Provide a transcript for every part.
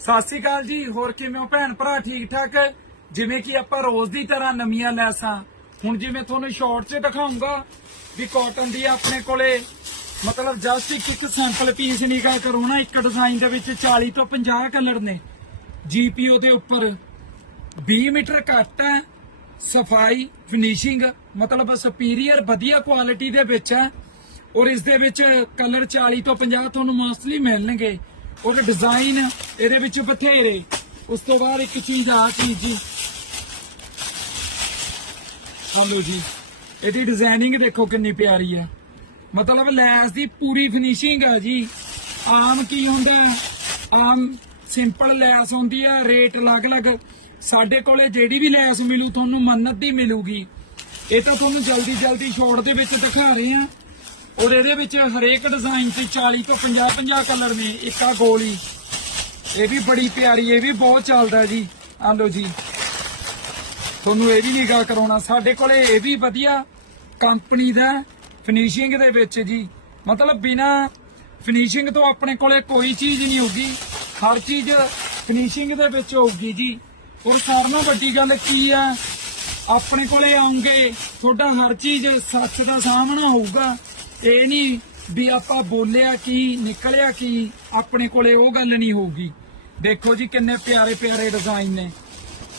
ਸਤਿ ਸ਼੍ਰੀ ਅਕਾਲ ਜੀ, ਹੋਰ ਕਿਵੇਂ ਹੋ ਭੈਣ ਭਰਾ, ਠੀਕ ਠਾਕ? ਜਿਵੇਂ ਕਿ ਆਪਾਂ ਰੋਜ਼ ਦੀ ਤਰ੍ਹਾਂ ਨਵੀਆਂ ਲੈਸਾਂ। ਹੁਣ ਜਿਵੇਂ ਤੁਹਾਨੂੰ ਸ਼ਾਰਟ 'ਚ ਦਿਖਾਉਂਗਾ ਵੀ ਕਾਟਨ ਦੀ ਆਪਣੇ ਕੋਲੇ ਮਤਲਬ ਜਸਟ ਇੱਕ ਇੱਕ ਸੈਂਪਲ ਪੀਸ ਨਿਕਾ ਕਰੋ ਨਾ, ਇੱਕ ਡਿਜ਼ਾਈਨ ਦੇ ਵਿੱਚ 40 ਤੋਂ 50 ਕਲਰ ਨੇ। ਜੀਪੀਓ ਦੇ ਉੱਪਰ 20 ਮੀਟਰ ਕੱਟ ਹੈ, ਸਫ਼ਾਈ ਫਿਨਿਸ਼ਿੰਗ ਮਤਲਬ ਸੁਪੀਰੀਅਰ ਵਧੀਆ ਕੁਆਲਿਟੀ ਦੇ ਵਿੱਚ ਹੈ। ਔਰ ਇਸ ਦੇ ਵਿੱਚ ਕਲਰ 40 ਤੋਂ 50 ਤੁਹਾਨੂੰ ਮੋਸਟਲੀ ਮਿਲਣਗੇ। ਔਰ ਡਿਜ਼ਾਈਨ ਇਹਦੇ ਵਿੱਚ ਬਥੇਰੇ। ਉਸ ਤੋਂ ਬਾਅਦ ਇੱਕ ਚੀਜ਼ ਆ ਚੀਜ਼ ਜੀ। ਹਲੋ ਜੀ। ਇਹਦੀ ਡਿਜ਼ਾਈਨਿੰਗ ਦੇਖੋ ਕਿੰਨੀ ਪਿਆਰੀ ਹੈ ਮਤਲਬ ਲੈਸ ਦੀ ਪੂਰੀ ਫਿਨਿਸ਼ਿੰਗ ਆ ਜੀ। ਆਮ ਕੀ ਹੁੰਦਾ? ਆਮ ਸਿੰਪਲ ਲੈਸ ਹੁੰਦੀ ਹੈ ਰੇਟ ਅਲੱਗ-ਅਲੱਗ। ਸਾਡੇ ਕੋਲੇ ਜਿਹੜੀ ਵੀ ਲੈਸ ਮਿਲੂ, ਤੁਹਾਨੂੰ ਮੰਨਤ ਦੀ ਮਿਲੂਗੀ। ਇਹ ਤਾਂ ਤੁਹਾਨੂੰ ਜਲਦੀ ਜਲਦੀ ਸ਼ਾਰਟ ਦੇ ਵਿੱਚ ਦਿਖਾ ਰਹੇ ਹਾਂ ਔਰ ਇਹਦੇ ਵਿੱਚ ਹਰੇਕ ਡਿਜ਼ਾਈਨ ਤੇ 40 ਤੋਂ 50 50 ਕਲਰ ਨੇ, ਇੱਕ ਆ ਗੋਲੀ। ਇਹ ਵੀ ਬੜੀ ਪਿਆਰੀ, ਇਹ ਵੀ ਬਹੁਤ ਚੱਲਦਾ ਜੀ। ਆ ਲਓ ਜੀ। ਤੁਹਾਨੂੰ ਇਹ ਵੀ ਨਿਗਾਹ ਕਰਾਉਣਾ। ਸਾਡੇ ਕੋਲੇ ਇਹ ਵੀ ਵਧੀਆ ਕੰਪਨੀ ਦਾ ਫਿਨਿਸ਼ਿੰਗ ਦੇ ਵਿੱਚ ਜੀ। ਮਤਲਬ ਬਿਨਾ ਫਿਨਿਸ਼ਿੰਗ ਤੋਂ ਆਪਣੇ ਕੋਲੇ ਕੋਈ ਚੀਜ਼ ਨਹੀਂ ਹੋਊਗੀ। ਹਰ ਚੀਜ਼ ਫਿਨਿਸ਼ਿੰਗ ਦੇ ਵਿੱਚ ਹੋਊਗੀ ਜੀ। ਔਰ ਸਾਰਿਆਂ ਨਾਲੋਂ ਵੱਡੀ ਗੱਲ ਕੀ ਆ? ਆਪਣੇ ਕੋਲੇ ਆਉਂਗੇ ਤੁਹਾਡਾ ਹਰ ਚੀਜ਼ ਸੱਚ ਦਾ ਸਾਹਮਣਾ ਹੋਊਗਾ। ਇਹ ਨਹੀਂ ਵੀ ਆਪਾਂ ਬੋਲਿਆ ਕੀ, ਨਿਕਲਿਆ ਕੀ, ਆਪਣੇ ਕੋਲੇ ਉਹ ਗੱਲ ਨਹੀਂ ਹੋਊਗੀ। ਦੇਖੋ ਜੀ ਕਿੰਨੇ ਪਿਆਰੇ ਪਿਆਰੇ ਡਿਜ਼ਾਈਨ ਨੇ।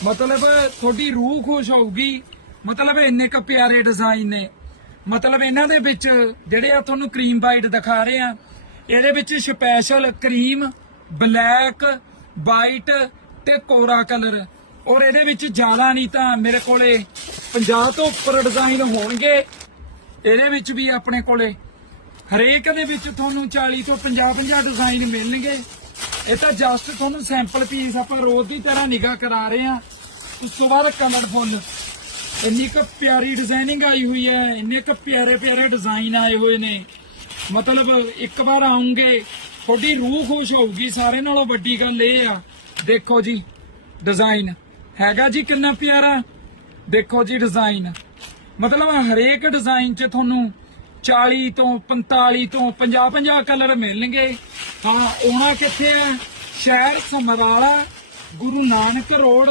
ਮਤਲਬ ਤੁਹਾਡੀ ਰੂਹ ਖੁਸ਼ ਹੋਊਗੀ। ਮਤਲਬ ਇੰਨੇ ਕ ਪਿਆਰੇ ਡਿਜ਼ਾਈਨ ਨੇ। ਮਤਲਬ ਇਹਨਾਂ ਦੇ ਵਿੱਚ ਜਿਹੜੇ ਆ ਤੁਹਾਨੂੰ ਕਰੀਮ ਵਾਈਟ ਦਿਖਾ ਰਹੇ ਆ, ਇਹਦੇ ਵਿੱਚ ਸਪੈਸ਼ਲ ਕਰੀਮ ਬਲੈਕ ਵਾਈਟ ਤੇ ਕੋਰਾ ਕਲਰ ਔਰ ਇਹਦੇ ਵਿੱਚ ਜ਼ਿਆਦਾ ਨਹੀਂ ਤਾਂ ਮੇਰੇ ਕੋਲੇ 50 ਤੋਂ ਉੱਪਰ ਡਿਜ਼ਾਈਨ ਹੋਣਗੇ। ਇਹਦੇ ਵਿੱਚ ਵੀ ਆਪਣੇ ਕੋਲੇ ਹਰੇਕ ਦੇ ਵਿੱਚ ਤੁਹਾਨੂੰ 40 ਤੋਂ 50 50 ਡਿਜ਼ਾਈਨ ਮਿਲਣਗੇ। ਇਹ ਤਾਂ ਜਸਟ ਤੁਹਾਨੂੰ ਸੈਂਪਲ ਪੀਸ ਆਪਾਂ ਰੋਜ਼ ਦੀ ਤਰ੍ਹਾਂ ਨਿਗਾਹ ਕਰਾ ਰਹੇ ਹਾਂ। ਉਸ ਤੋਂ ਬਾਅਦ ਕਮਲ ਫੁੱਲ। ਇੰਨੀ ਕੁ ਪਿਆਰੀ ਡਿਜ਼ਾਈਨਿੰਗ ਆਈ ਹੋਈ ਹੈ, ਇੰਨੇ ਕੁ ਪਿਆਰੇ ਪਿਆਰੇ ਡਿਜ਼ਾਈਨ ਆਏ ਹੋਏ ਨੇ। ਮਤਲਬ ਇੱਕ ਵਾਰ ਆਉਂਗੇ, ਤੁਹਾਡੀ ਰੂਹ ਖੁਸ਼ ਹੋਊਗੀ, ਸਾਰੇ ਨਾਲੋਂ ਵੱਡੀ ਗੱਲ ਇਹ ਆ। ਦੇਖੋ ਜੀ ਡਿਜ਼ਾਈਨ ਹੈਗਾ ਜੀ ਕਿੰਨਾ ਪਿਆਰਾ? ਦੇਖੋ ਜੀ ਡਿਜ਼ਾਈਨ ਮਤਲਬ ਹਰੇਕ ਡਿਜ਼ਾਈਨ 'ਚ ਤੁਹਾਨੂੰ 40 ਤੋਂ 45 ਤੋਂ 50 50 ਕਲਰ ਮਿਲਣਗੇ। ਹਾਂ, ਆਉਣਾ ਕਿੱਥੇ ਹੈ? ਸ਼ਹਿਰ ਸਮਰਾਲਾ, ਗੁਰੂ ਨਾਨਕ ਰੋਡ।